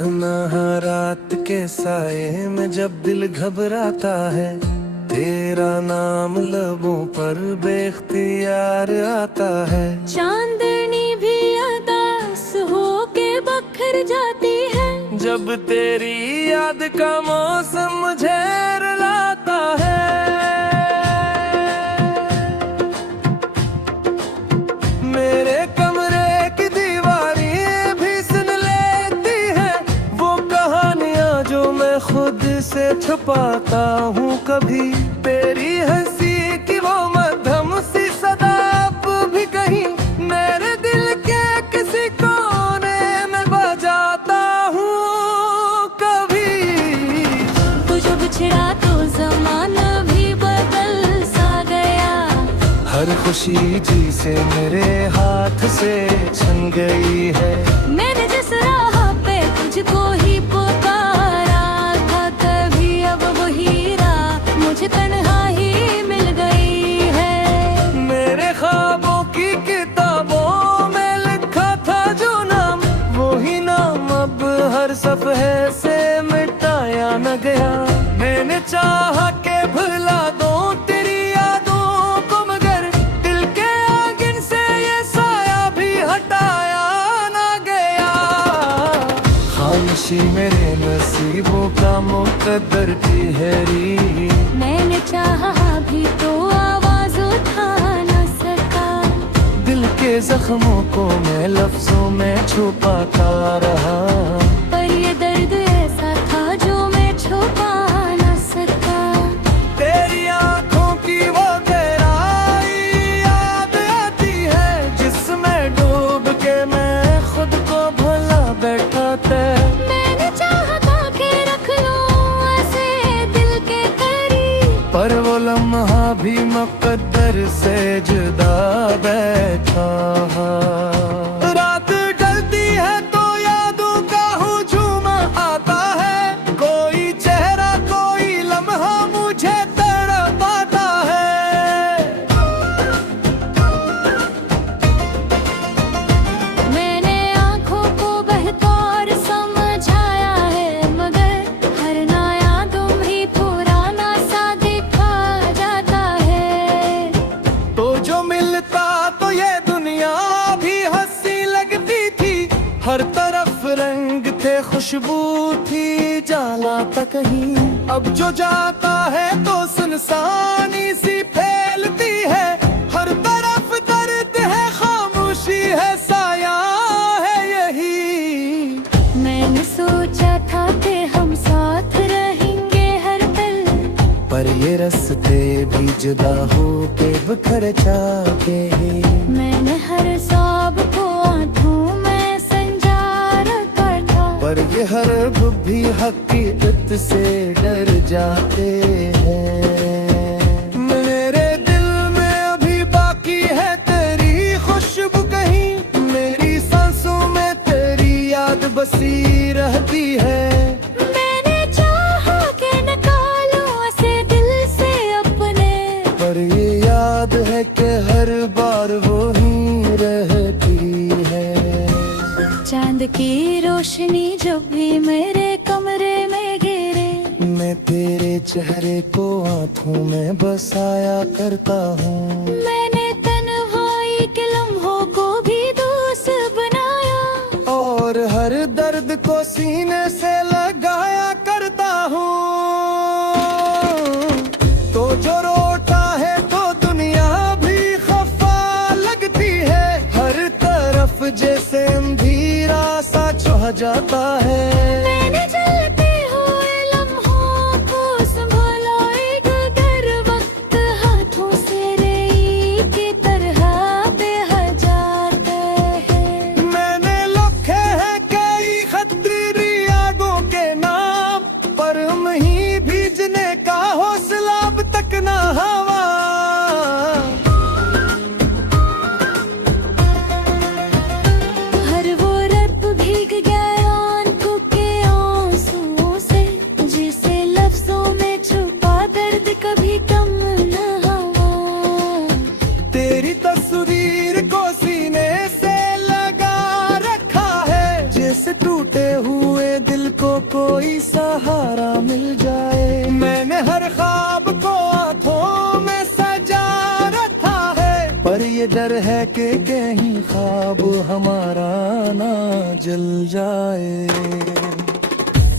तन्हा रात के साए में जब दिल घबराता है, तेरा नाम लबों पर बेख्तियार आता है। चांदनी भी अदास होके बखर जाती है, जब तेरी याद का मौसम मुझे रुलाता है। मेरे कमरे की दीवारें भी सुन लेती है वो कहानियां जो मैं खुद से छुपाता हूँ। कभी तेरी हंसी की वो मध्यम सी सदा अब भी कहीं मेरे दिल के किसी कोने में बजाता हूँ। कभी तू जब छिड़ा तो जमाना भी बदल सा गया। हर खुशी जी से मेरे हाथ से छन गई है। मैंने जिस राह पे तुझको ही पुकारा था, तभी अब वही राह मुझे तन्हा ही मिल गई है। मेरे ख्वाबों की किताबों में लिखा था जो नाम, वही नाम अब हर सफ़े से मिटाया न गया। मैंने चाहा के भुला दूं तेरी यादों को, मगर दिल के आंगन से ये साया भी हटाया न गया। खामोशी मेरे नसीबों का मुकद्दर ठहरी। मैंने चाहा भी तो आवाज उठा न सका। दिल के जख्मों को मैं लफ्जों में छुपाता रहा, पर ये दर्द ऐसा था जो मैं छुपा न सका। तेरी आंखों की वो गहराई याद आती है, जिसमें डूब के मैं खुद को भुला बैठा था। मैंने चाहा था कि रख लूं ऐसे दिल के करीब, पर वो लम्हा भी मुकद्दर से जुदा बैठा। रात ढलती है तो यादों का हुजूम आता है, कोई चेहरा कोई लम्हा मुझे तड़पाता है। मैंने आंखों को बहतौर समझाया है, मगर हर नया तुम ही पुराना सा दिखा जाता है। तो जो मिलता तो ये दुनिया भी हंसी लगती थी, हर तरफ रंग थे खुशबू थी जाला था कहीं। अब जो जाता है तो सुनसानी सी फैलती है, हर तरफ दर्द है खामोशी है साया है यही। मैंने सोचा था कि हम साथ रहेंगे हर पल, पर ये रास्ते भी जुदा हो के बिखर जाते हैं। मैंने हर ख्वाब को आंखों में संजा रखा था, पर ये हर भी हकीकत से डर जाते हैं। मेरे दिल में अभी बाकी है तेरी खुशबू कहीं, मेरी सांसों में तेरी याद बसी रहती है। मैंने चाहा कि निकालूं ऐसे दिल से अपने, पर ये याद है कि हर बार वो ही रहती है। चांद की रोशनी जब भी मेरे कमरे में गिरे, मैं तेरे चेहरे को आंखों में बसाया करता हूँ। मैंने तन्हाई के लम्हों को भी दोस्त बनाया, और हर दर्द को सीने से लगाया करता हूँ। तो जो रोता है तो दुनिया भी खफा लगती है, हर तरफ जैसे अंधेरा सा छा जाता है। मैंने जलते हुए लम्हों को संभाला, एक गर वक्त हाथों से रेई की तरह बह जाते हैं। मैंने लिखे हैं कई खतरी यादों के नाम, पर हम ही भीजने का हौसला अब तक ना हवा। हर वो रब भीग गया आंखों के आंसुओं से, जिसे लफ्जों में छुपा दर्द कभी कम न हुआ। तेरी तस्वीर को सीने से लगा रखा है, जैसे टूटे हुए दिल डर है कि कहीं ख्वाब हमारा ना जल जाए।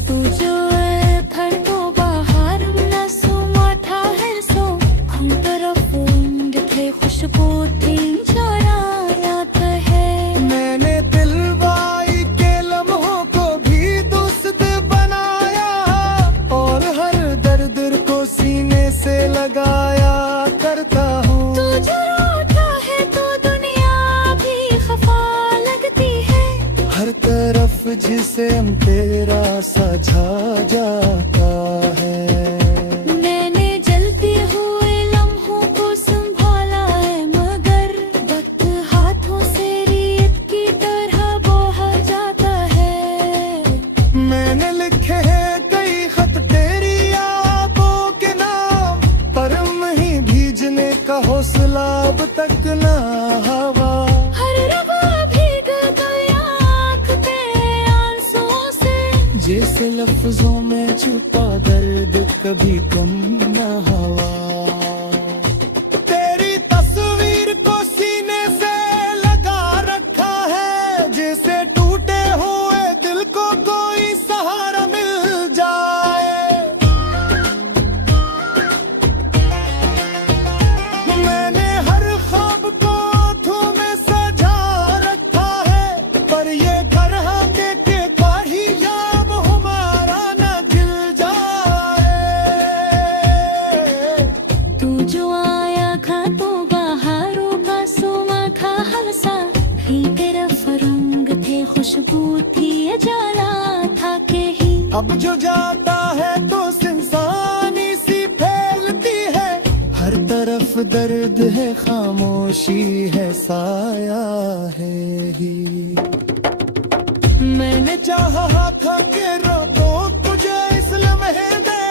तू जो है फर को बाहर न सुमाठा है सो हम तरफ ऊंड थे खुशबू थी याद है। मैंने दिलवाई के लम्हों को भी दोस्त बनाया और हर दर्द को सीने से लगाया करता हूँ। तू जो रूठा है तो दुनिया भी खफा लगती है। हर तरफ जिस्म तेरा सा छा जाता है। मैंने जलते हुए लम्हों को संभाला है मगर वक्त हाथों से रेत की तरह बहा जाता है। मैंने लिखे हैं कई खत तेरी यादों के नाम पर नहीं भीजने का हौसला अब तक ना हवा। हर रवा भीग गया आँख पे आंसुओं से। जैसे लफ्जों में छुपा दर्द कभी कम ना हवा। तेरी तस्वीर को सीने से लगा रखा है जैसे टूटे हुए दिल को कोई सहारा मिल जाए। मैंने हर ख्वाब को आँखों में सजा रखा है पर ये कर के काही याब हमारा न गिल जाए। तू जो आया खा तो बहारों का सोमा खा हलसा ही तरफ रंग थे खुशबू थी ये जाला था के ही। अब जो जाता है तो इंसानी सी फैलती है। हर तरफ दर्द है खामोशी है साया है ही। मैंने चाहा था कि रोको तुझे इस लम्हे दे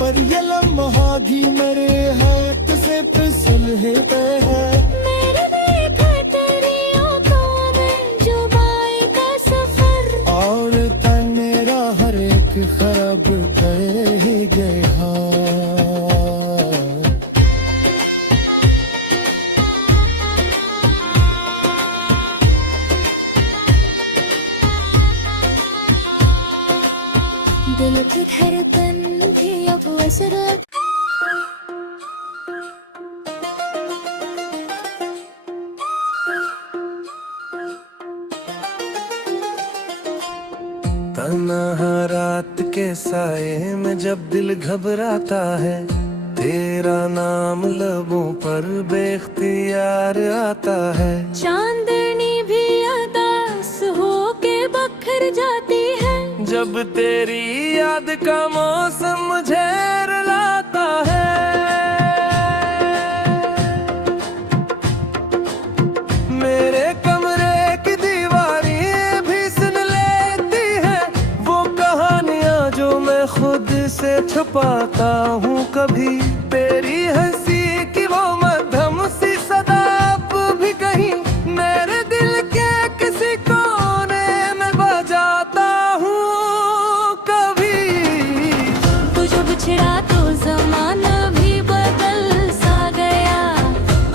पर ये लम्हा भी मेरे हाथ से फिसल पे है। मेरे देखा तेरी आँखों में जुबाई का सफर। और तन मेरा हर एक खराब कर ही गया। दिल की धड़कन थी अब असरत। तन्हा रात के साए में जब दिल घबराता है तेरा नाम लबों पर बेख्तियार आता है। चांदनी भी अदास होके बखर जाती है जब तेरी याद का मौसम मुझे रुलाता है। मेरे कमरे की दीवारें भी सुन लेती है वो कहानियां जो मैं खुद से छुपाता हूँ कभी। तेरी हंसी की वो मध्यम सी सदा अब भी कहीं मेरे दिल के किसी कोने में बजाता हूँ कभी। तू जो बिछड़ा तो जमाना भी बदल सा गया।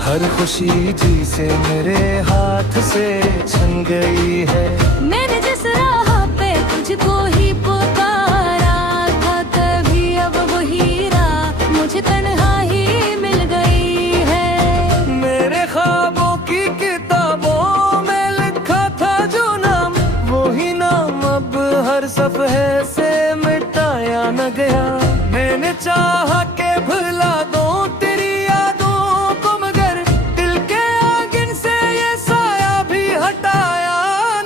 हर खुशी जी से मेरे हाथ से छन गई है। मैंने जिस राह पे तुझको ही पुकारा था तभी अब वही राह मुझे तन्हा ही मिल गई है। मेरे ख्वाबों की किताबों में लिखा था जो नाम वही नाम अब हर सफ़े से मिटाया न गया। मैंने चाहा के भुला दूं तेरी यादों को मगर दिल के आंगन से ये साया भी हटाया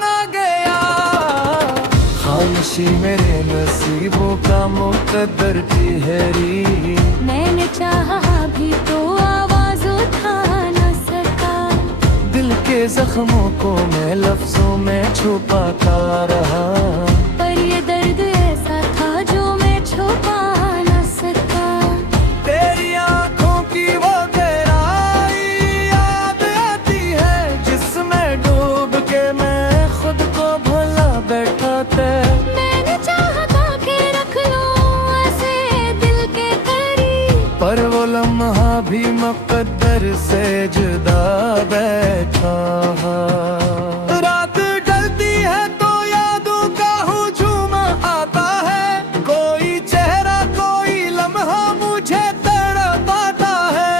न गया। खामोशी मेरे नसीबों का मुकद्दर ठहरी। मैंने चाहा भी तो आवाज उठा न सका। दिल के जख्मों को मैं लफ्जों में छुपाता रहा पर ये दर्द ऐसा था जो मैं छुपा न सका। तेरी आंखों की वो गहराई याद आती है जिसमें डूब के मैं खुद को भुला बैठा था। मैंने चाहा था कि रख लूं ऐसे दिल के करीब पर वो लम्हा भी मुकद्दर से जुदा बैठा। रात ढलती है तो यादों का हुजूम आता है, कोई चेहरा कोई लम्हा मुझे तड़पाता है।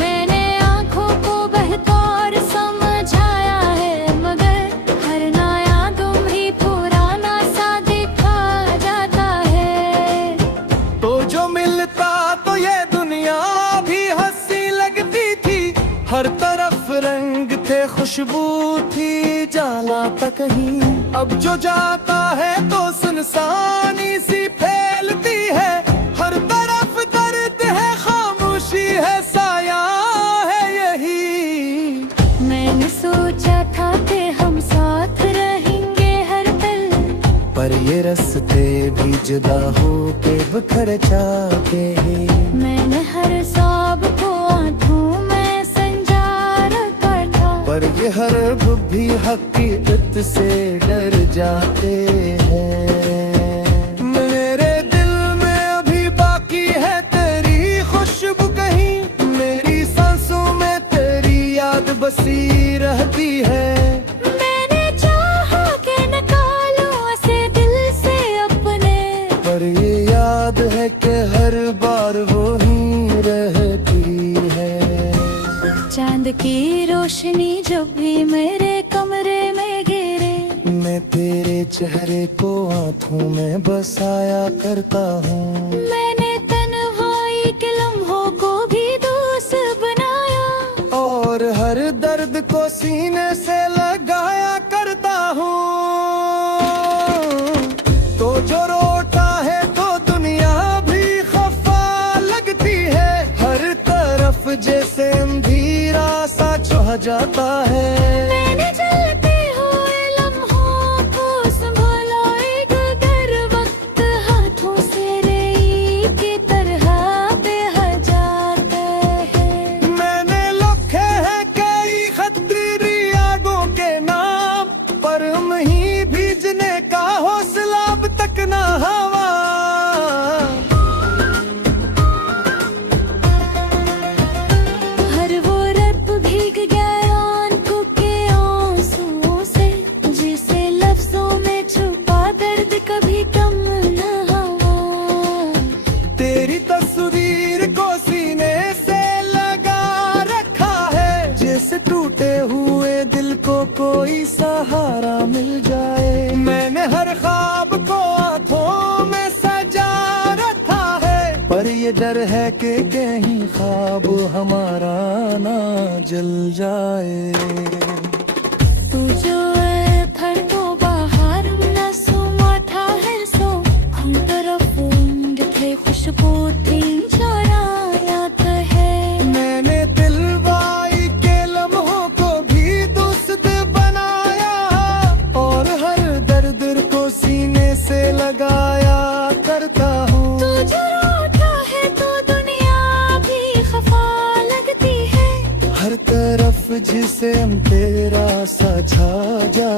मैंने आँखों को बहतौर समझाया है, मगर हर नया तुम ही पुराना सा दिखा जाता है। तो जो मिलता तो ये दुनिया भी हंसी लगती थी, हर तरफ रंग थे खुशबू थी जाला था कहीं। अब जो जाता है तो सुनसानी सी फैलती है, हर तरफ दर्द है खामोशी है साया है यही। मैंने सोचा था कि हम साथ रहेंगे हर पल, पर ये रास्ते भी जुदा हो के बिखर जाते हैं। मैंने हर ख्वाब को आँखों में संजा रखा था, पर ये हर भी हकीकत से डर जाते हैं। मेरे दिल में अभी बाकी है तेरी खुशबू कहीं, मेरी सांसों में तेरी याद बसी रहती है। मैंने चाहा कि निकालूं उसे दिल से अपने, पर ये याद है कि हर बार वो ही रहती है। चांद की रोशनी जब भी मेरे कमरे में गिरे, मैं तेरे चेहरे को आँखों में बसाया करता हूँ। मैंने तन्हाई के लम्हों को भी दोस्त बनाया, और हर दर्द को सीने से लगाया करता हूँ। तो जो रोता है तो दुनिया भी खफा लगती है, हर तरफ जैसे अंधेरा सा छा जाता है। मैंने चलते हुए लम्हों को संभाला, एक अगर वक्त हाथों से रेई की तरह बह जाता है। मैंने लिखे हैं कई खतरी आगों के नाम, पर हम ही भीजने का हौसला अब तक ना हवा। हर वो रब भीग गया आंखों के आंसुओं से, जिसे लफ्जों में छुपा दर्द कभी कम न हुआ। तेरी तस्वीर को सीने से लगा रखा है, जैसे टूटे हुए दिल को कोई सहारा मिल जाए। मैंने हर ख्वाब को आँखों में सजा रखा है, पर ये डर है कि कहीं ख्वाब हमारा ना जल जाए। तू जो है फड़को बाहर न सुमाठा है सो, हम तरफ ऊंड थे खुशबू थी चौरायात है। मैंने दिलवाई के लम्हों को भी दोस्त बनाया, और हर दर्द को सीने से लगाया करता हूँ। तू जो रोता है तो दुनिया भी खफा लगती है, हर तरफ जिसे तेरा सा छा जा